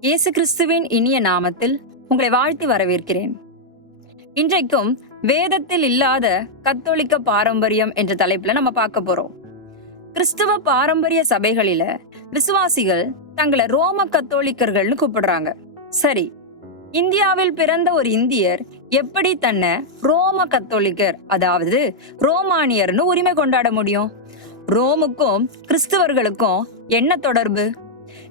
இயேசு கிறிஸ்துவின் இனிய நாமத்தில் உங்களை வாழ்த்தி வரவேற்கிறேன். இன்றைக்கும் வேதத்தில் இல்லாத கத்தோலிக்க பாரம்பரியம் என்ற தலைப்புல நம்ம பார்க்க போறோம். கிறிஸ்துவ பாரம்பரிய சபைகளில விசுவாசிகள் தங்களை ரோம கத்தோலிக்கர்கள்னு கூப்பிடுறாங்க. சரி இந்தியாவில் பிறந்த ஒரு இந்தியர் எப்படி தன்னை ரோம கத்தோலிக்கர் அதாவது ரோமானியர்னு உரிமை கொண்டாட முடியும்? ரோமுக்கும் கிறிஸ்துவர்களுக்கும் என்ன தொடர்பு?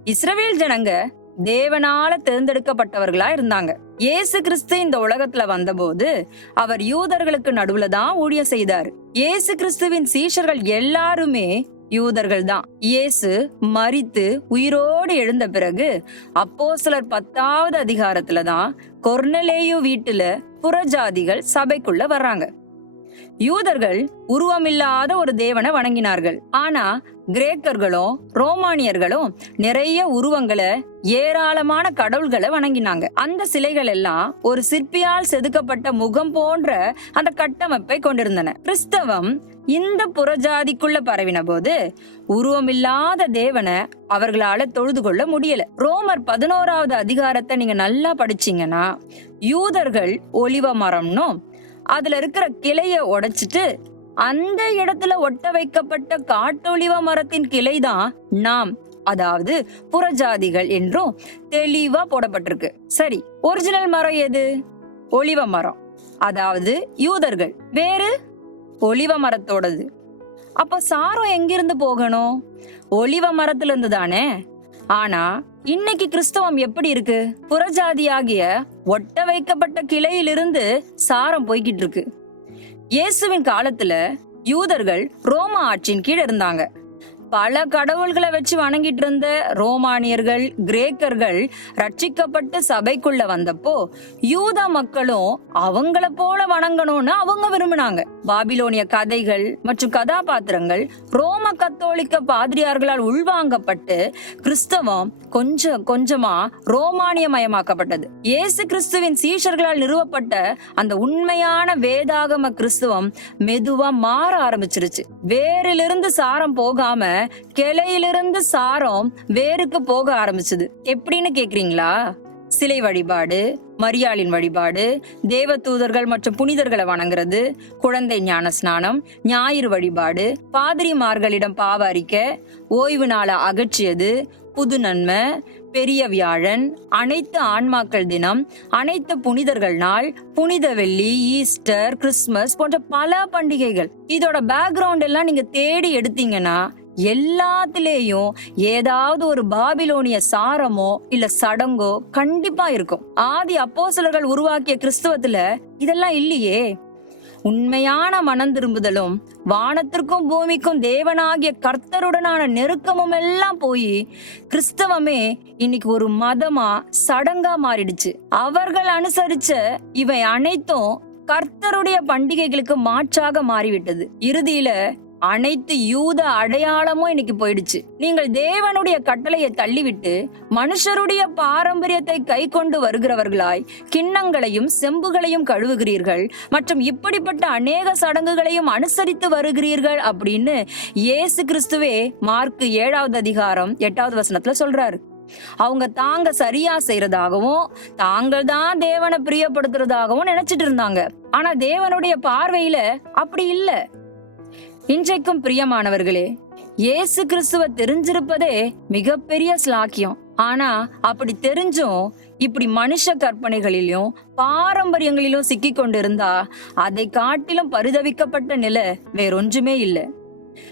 இஸ்ரவேல் ஜனங்க தேவனால தேர்ந்தெடுக்கப்பட்டவர்களா இருந்தாங்க. இயேசு கிறிஸ்து இந்த உலகத்துல வந்தபோது அவர் யூதர்களுக்கு நடுவுல தான் ஊழிய செய்தார். இயேசு கிறிஸ்துவின் சீஷர்கள் எல்லாருமே யூதர்கள் தான். இயேசு மரித்து உயிரோடு எழுந்த பிறகு அப்போ சிலர் பத்தாவது அதிகாரத்துல தான் கொர்னலேயு வீட்டுல புறஜாதிகள் சபைக்குள்ள வர்றாங்க. யூதர்கள் உருவமில்லாத ஒரு தேவனை வணங்கினார்கள். ஆனா கிரேக்கர்களும் ரோமானியர்களும் நிறைய உருவங்களை ஏராளமான கடவுள்களை வணங்கினாங்க. அந்த சிலைகள் எல்லாம் ஒரு சிற்பியால் செதுக்கப்பட்ட முகம் போன்ற அந்த கட்டமைப்பை கொண்டிருந்தன. கிறிஸ்தவம் இந்த புறஜாதிக்குள்ள பரவின போது உருவமில்லாத தேவனை அவர்களால தொழுது கொள்ள முடியல. ரோமர் பதினோராவது அதிகாரத்தை நீங்க நல்லா படிச்சீங்கன்னா யூதர்கள் ஒளிவ மரம்னும் அதுல இருக்கிற கிளைய உடைச்சிட்டு அந்த இடத்துல ஒட்ட வைக்கப்பட்ட காட்டொளிவ மரத்தின் கிளைதான் நாம் அதாவது புறஜாதிகள் என்றும் தெளிவா போடப்பட்டிருக்கு. சரி ஒரிஜினல் மரம் எது? ஒளிவ மரம். அதாவது யூதர்கள். வேறு? ஒளிவ மரத்தோடது. அப்ப சாரம் எங்கிருந்து போகணும்? ஒளிவ மரத்துல இருந்து தானே? ஆனா இன்னைக்கு கிறிஸ்தவம் எப்படி இருக்கு? புறஜாதியாகிய ஒட்ட வைக்கப்பட்ட கிளையிலிருந்து சாரம் போய்கிட்டு இருக்கு இயேசுவின் காலத்துல யூதர்கள் ரோம ஆட்சியின் கீழ் இருந்தாங்க. பல கடவுள்களை வச்சு வணங்கிட்டு இருந்த ரோமானியர்கள் கிரேக்கர்கள் ரட்சிக்கப்பட்டு சபைக்குள்ள வந்தப்போ யூத மக்களும் அவங்கள போல வணங்கணும்னு அவங்க விரும்பினாங்க. பாபிலோனிய கதைகள் மற்றும் கதாபாத்திரங்கள் ரோம கத்தோலிக்க பாதிரியார்களால் உள்வாங்கப்பட்டு கிறிஸ்தவம் கொஞ்சம் கொஞ்சமா ரோமானியமயமாக்கப்பட்டது. இயேசு கிறிஸ்துவின் சீஷர்களால் நிறுவப்பட்ட அந்த உண்மையான வேதாகம கிறிஸ்துவம் மெதுவா மாற ஆரம்பிச்சிருச்சு. வேரிலிருந்து சாரம் போகாம கிளையிலிருந்து சாரம் வேருக்கு போக ஆரம்பிச்சது. எப்படின்னு கேக்குறீங்களா? சிலை வழிபாடு மரியாளின் வழிபாடு தேவ தூதர்கள் மற்றும் புனிதர்களை வணங்குறது குழந்தை ஞான ஸ்நானம் ஞாயிறு வழிபாடு பாதிரிமார்களிடம் பாவ அறிக்க ஓய்வு நாளை அகற்றியது புது நன்மை பெரிய வியாழன் அனைத்து ஆன்மாக்கள் தினம் அனைத்து புனிதர்கள் நாள் புனித வெள்ளி ஈஸ்டர் கிறிஸ்துமஸ் போன்ற பல பண்டிகைகள். இதோட பேக்ரவுண்ட் எல்லாம் நீங்க தேடி எடுத்தீங்கன்னா எல்லாத்திலேயும் ஏதாவது ஒரு பாபிலோனிய சாரமோ இல்ல சடங்கோ கண்டிப்பா இருக்கும். ஆதி அப்போசலர்கள் உருவாக்கிய கிறிஸ்துவத்துல இதெல்லாம் இல்லையே. உண்மையான மனம் திரும்புதலும் வானத்திற்கும் பூமிக்கும் தேவனாகிய கர்த்தருடனான நெருக்கமும் எல்லாம் போய் கிறிஸ்தவமே இன்னைக்கு ஒரு மதமா சடங்கா மாறிடுச்சு. அவர்கள் அனுசரிச்ச இவை அனைத்தும் கர்த்தருடைய பண்டிகைகளுக்கு மாற்றாக மாறிவிட்டது. இறுதியில அனைத்து யூத அடையாளமும் இன்னைக்கு போயிடுச்சு. நீங்கள் தேவனுடைய கட்டளையை தள்ளிவிட்டு மனுஷருடைய பாரம்பரியத்தை கை கொண்டு வருகிறவர்களாய் கிண்ணங்களையும் செம்புகளையும் கழுவுகிறீர்கள் மற்றும் இப்படிப்பட்ட அநேக சடங்குகளையும் அனுசரித்து வருகிறீர்கள் அப்படின்னு இயேசு கிறிஸ்துவே மார்க் ஏழாவது அதிகாரம் எட்டாவது வசனத்துல சொல்றாரு. அவங்க தாங்க சரியா செய்யறதாகவும் தாங்கள் தான் தேவனை பிரியப்படுத்துறதாகவும் நினைச்சிட்டு இருந்தாங்க. ஆனா தேவனுடைய பார்வையில அப்படி இல்லை. இன்றைக்கும் பிரியமானவர்களே இயேசு கிறிஸ்துவ தெரிஞ்சிருப்பதே மிகப்பெரிய ஸ்லாக்கியம் ஆனா அப்படி தெரிஞ்சும் இப்படி மனுஷ கற்பனைகளிலும் பாரம்பரியங்களிலும் சிக்கி கொண்டிருந்தா அதை காட்டிலும் பரிதவிக்கப்பட்ட நிலை வேறொன்றுமே இல்லை.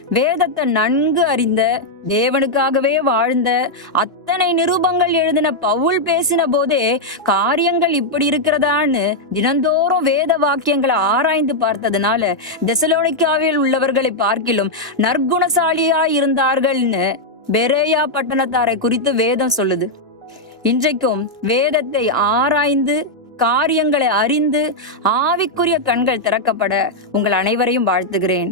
வேதத்தை நன்கு அறிந்த தேவனுக்காகவே வாழ்ந்த அத்தனை நிருபங்கள் எழுதின பவுல் பேசின போதே காரியங்கள் இப்படி இருக்கிறதான்னு தினந்தோறும் வேத வாக்கியங்களை ஆராய்ந்து பார்த்ததுனால தெசலோனிக்காவில் உள்ளவர்களை பார்க்கிலும் நற்குணசாலியா இருந்தார்கள்னு பெரேயா பட்டணத்தாரை குறித்து வேதம் சொல்லுது. இன்றைக்கும் வேதத்தை ஆராய்ந்து காரியங்களை அறிந்து ஆவிக்குரிய கண்கள் திறக்கப்பட உங்கள் அனைவரையும் வாழ்த்துகிறேன்.